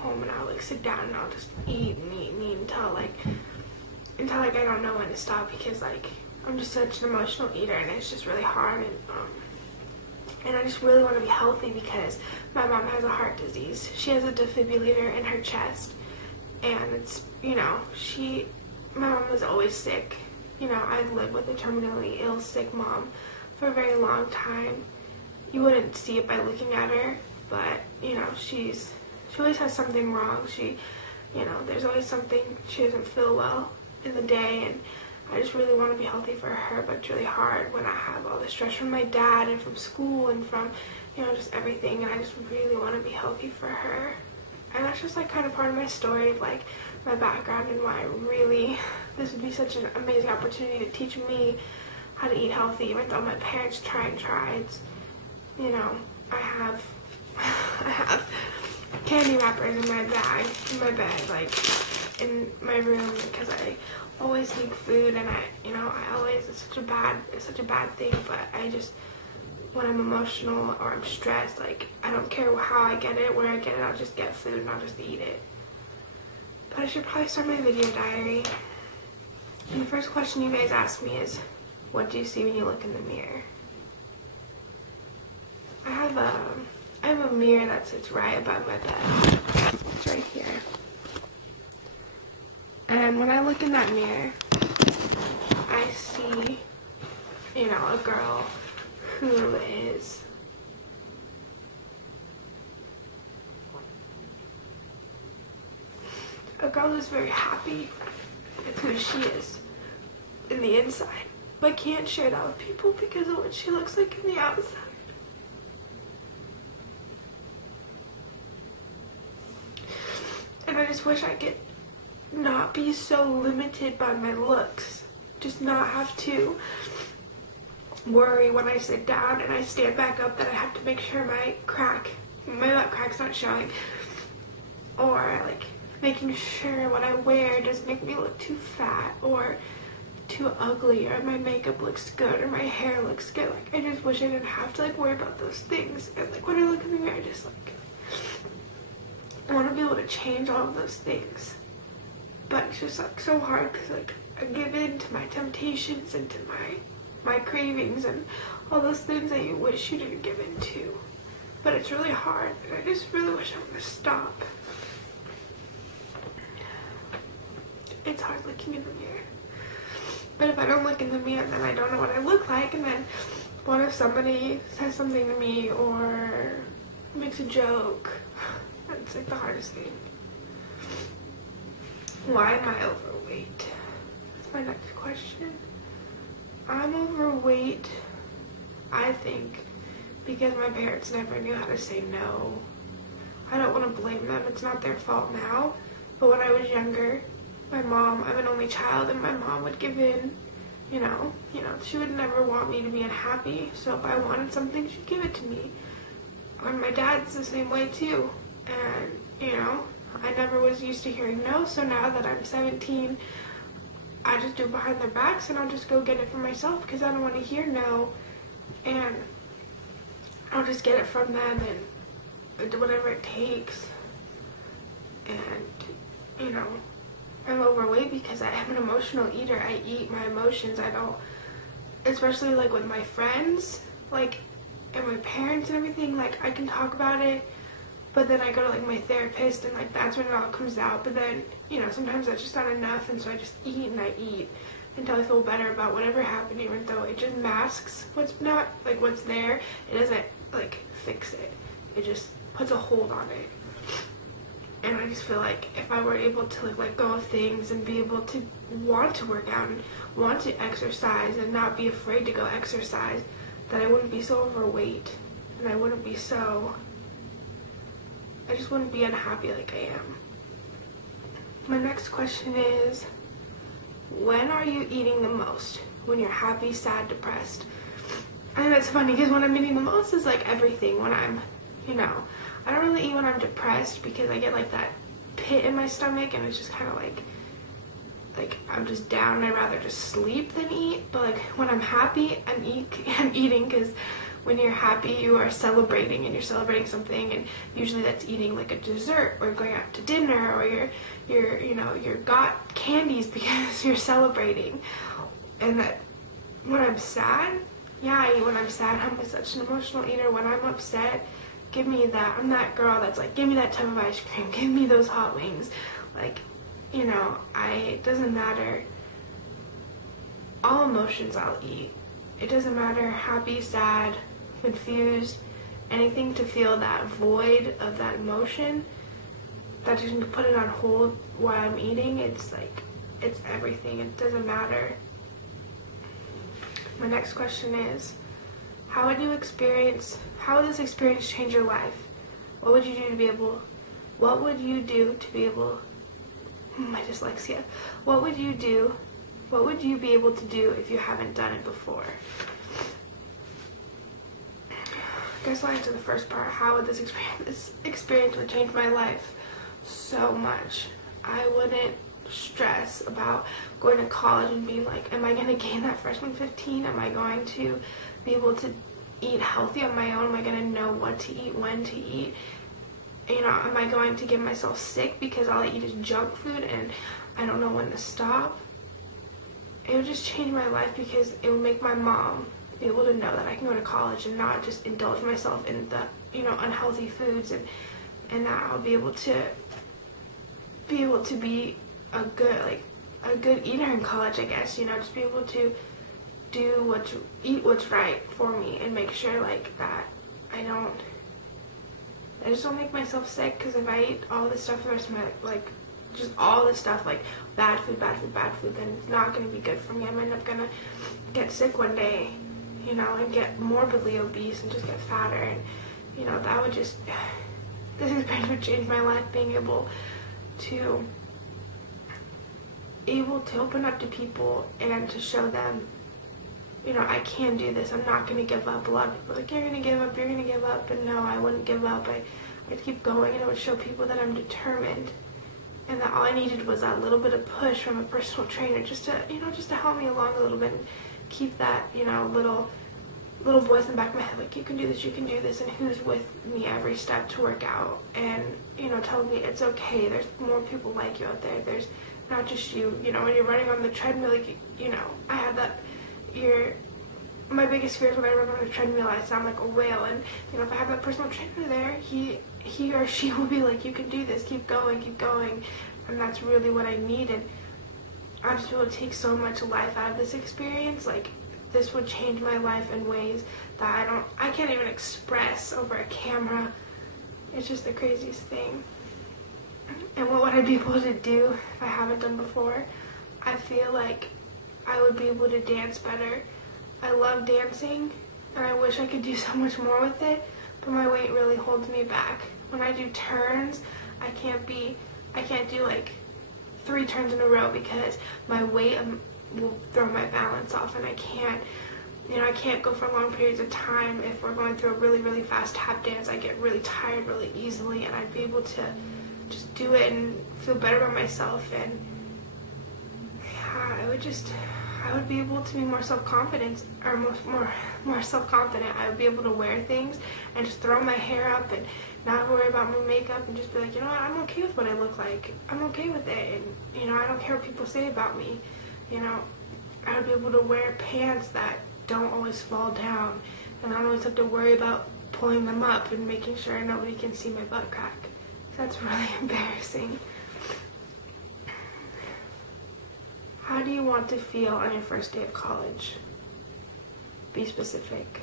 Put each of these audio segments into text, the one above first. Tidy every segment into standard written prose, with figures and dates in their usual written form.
home and I'll like sit down and I'll just eat and eat and eat until like I don't know when to stop, because like I'm just such an emotional eater and it's just really hard. And I just really want to be healthy because my mom has a heart disease. She has a defibrillator in her chest, and it's, you know, my mom was always sick. You know, I've lived with a terminally ill, sick mom for a very long time. You wouldn't see it by looking at her, but, you know, she always has something wrong. You know, there's always something, she doesn't feel well in the day, and I just really want to be healthy for her, but it's really hard when I have all the stress from my dad and from school and from, you know, just everything, and I just really want to be healthy for her. And that's just like kind of part of my story of like my background and why this would be such an amazing opportunity to teach me how to eat healthy, even though my parents try. It's, you know, I have candy wrappers in my bed, like in my room, because I always need food, and it's such a bad thing, but I just, when I'm emotional or I'm stressed, like, I don't care how I get it, where I get it, I'll just get food and I'll just eat it. But I should probably start my video diary. And the first question you guys asked me is, what do you see when you look in the mirror? I have a mirror that sits right above my bed. It's right here. And when I look in that mirror, I see, you know, a girl who is who's very happy with who she is in the inside, but can't share that with people because of what she looks like in the outside. And I just wish I could not be so limited by my looks, just not have to worry when I sit down and I stand back up that I have to make sure my butt crack's not showing, or like making sure what I wear doesn't make me look too fat or too ugly, or my makeup looks good or my hair looks good. Like, I just wish I didn't have to like worry about those things. And like when I look in the mirror, I just like, I want to be able to change all of those things, but it's just like so hard because like I give in to my temptations and to my cravings and all those things that you wish you didn't give in to. But it's really hard, and I just really wish I would stop. It's hard looking in the mirror. But if I don't look in the mirror, then I don't know what I look like, and then what if somebody says something to me or makes a joke? That's like the hardest thing. Why am I overweight? That's my next question. I'm overweight, I think, because my parents never knew how to say no. I don't want to blame them. It's not their fault now. But when I was younger, my mom, I'm an only child, and my mom would give in, you know, she would never want me to be unhappy. So if I wanted something, she'd give it to me. And my dad's the same way too. And, you know, I never was used to hearing no, so now that I'm 17, I just do it behind their backs and I'll just go get it for myself because I don't want to hear no, and I'll just get it from them and do whatever it takes. And, you know, I'm overweight because I am an emotional eater. I eat my emotions. I don't, especially like with my friends, like, and my parents and everything, like, I can talk about it, but then I go to like my therapist and like that's when it all comes out. But then, you know, sometimes that's just not enough, and so I just eat and I eat until I feel better about whatever happened, even though it just masks what's not, like, what's there. It doesn't like fix it. It just puts a hold on it. And I just feel like if I were able to like let go of things and be able to want to work out and want to exercise and not be afraid to go exercise, that I wouldn't be so overweight, and I wouldn't be so, I just wouldn't be unhappy like I am. My next question is, when are you eating the most? When you're happy, sad, depressed? And that's funny because when I'm eating the most is like everything. When I'm, you know, I don't really eat when I'm depressed because I get like that pit in my stomach and it's just kind of like I'm just down and I'd rather just sleep than eat. But like when I'm happy, I'm eating, because when you're happy, you are celebrating, and you're celebrating something, and usually that's eating like a dessert or going out to dinner, or you're got candies because you're celebrating. And that when I'm sad, yeah, I eat when I'm sad. I'm such an emotional eater. When I'm upset, give me that. I'm that girl that's like, give me that tub of ice cream, give me those hot wings. Like, it doesn't matter. All emotions I'll eat. It doesn't matter, happy, sad, confused, anything to feel that void of that emotion, that you can put it on hold while I'm eating. It's like, it's everything. It doesn't matter. My next question is, how would this experience change your life? What would you do to be able, my dyslexia, what would you be able to do if you haven't done it before? I guess I'll answer the first part. How would this experience would change my life? So much. I wouldn't stress about going to college and being like, am I going to gain that freshman 15? Am I going to be able to eat healthy on my own? Am I going to know what to eat, when to eat? Am I going to get myself sick because all I eat is junk food and I don't know when to stop? It would just change my life because it would make my mom be able to know that I can go to college and not just indulge myself in the, unhealthy foods, and that I'll be able to be a good eater in college, I guess, just be able to eat what's right for me and make sure like that I just don't make myself sick, because if I eat all this stuff for the rest of my, just all this stuff, like bad food, then it's not going to be good for me. I'm going to get sick one day, and get morbidly obese and just get fatter, and, that would just, this experience would change my life, being able to open up to people and to show them, I can do this. I'm not going to give up. A lot of people are like, you're going to give up, and no, I wouldn't give up. I'd keep going, and it would show people that I'm determined, and that all I needed was that little bit of push from a personal trainer just to help me along a little bit, and keep that, little voice in the back of my head, like, you can do this, and who's with me every step to work out, and, telling me it's okay, there's more people like you out there, there's not just you, when you're running on the treadmill, like, I had that, my biggest fear is when I run on a treadmill, I sound like a whale, and, if I have that personal trainer there, he or she will be like, you can do this, keep going, and that's really what I need, and I just be able to take so much life out of this experience. Like, this would change my life in ways that I can't even express over a camera. It's just the craziest thing. And what would I be able to do if I haven't done before? I feel like I would be able to dance better. I love dancing, and I wish I could do so much more with it, but my weight really holds me back. When I do turns, I can't do like 3 turns in a row because my weight will throw my balance off, and I can't go for long periods of time. If we're going through a really, really fast tap dance, I get really tired really easily, and I'd be able to just do it and feel better about myself, and yeah, I would be able to be more self-confident, or more self-confident. I would be able to wear things and just throw my hair up and not worry about my makeup, and just be like, what, I'm okay with what I look like. I'm okay with it, and, I don't care what people say about me. I would be able to wear pants that don't always fall down, and I don't always have to worry about pulling them up and making sure nobody can see my butt crack. That's really embarrassing. How do you want to feel on your first day of college? Be specific.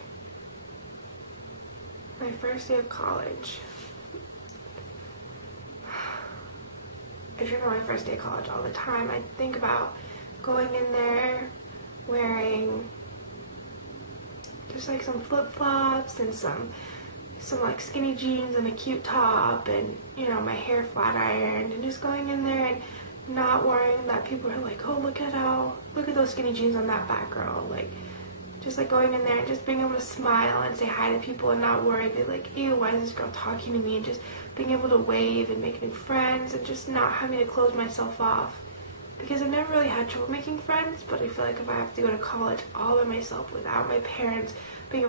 My first day of college. I dream of my first day of college all the time. I think about going in there wearing just like some flip-flops and some like skinny jeans and a cute top, and my hair flat ironed, and just going in there and not worrying that people are like, oh, look at those skinny jeans on that back girl. Like, just like going in there and just being able to smile and say hi to people and not worry, be like, ew, why is this girl talking to me? And just being able to wave and make new friends, and just not having to close myself off. Because I've never really had trouble making friends, but I feel like if I have to go to college all by myself without my parents being able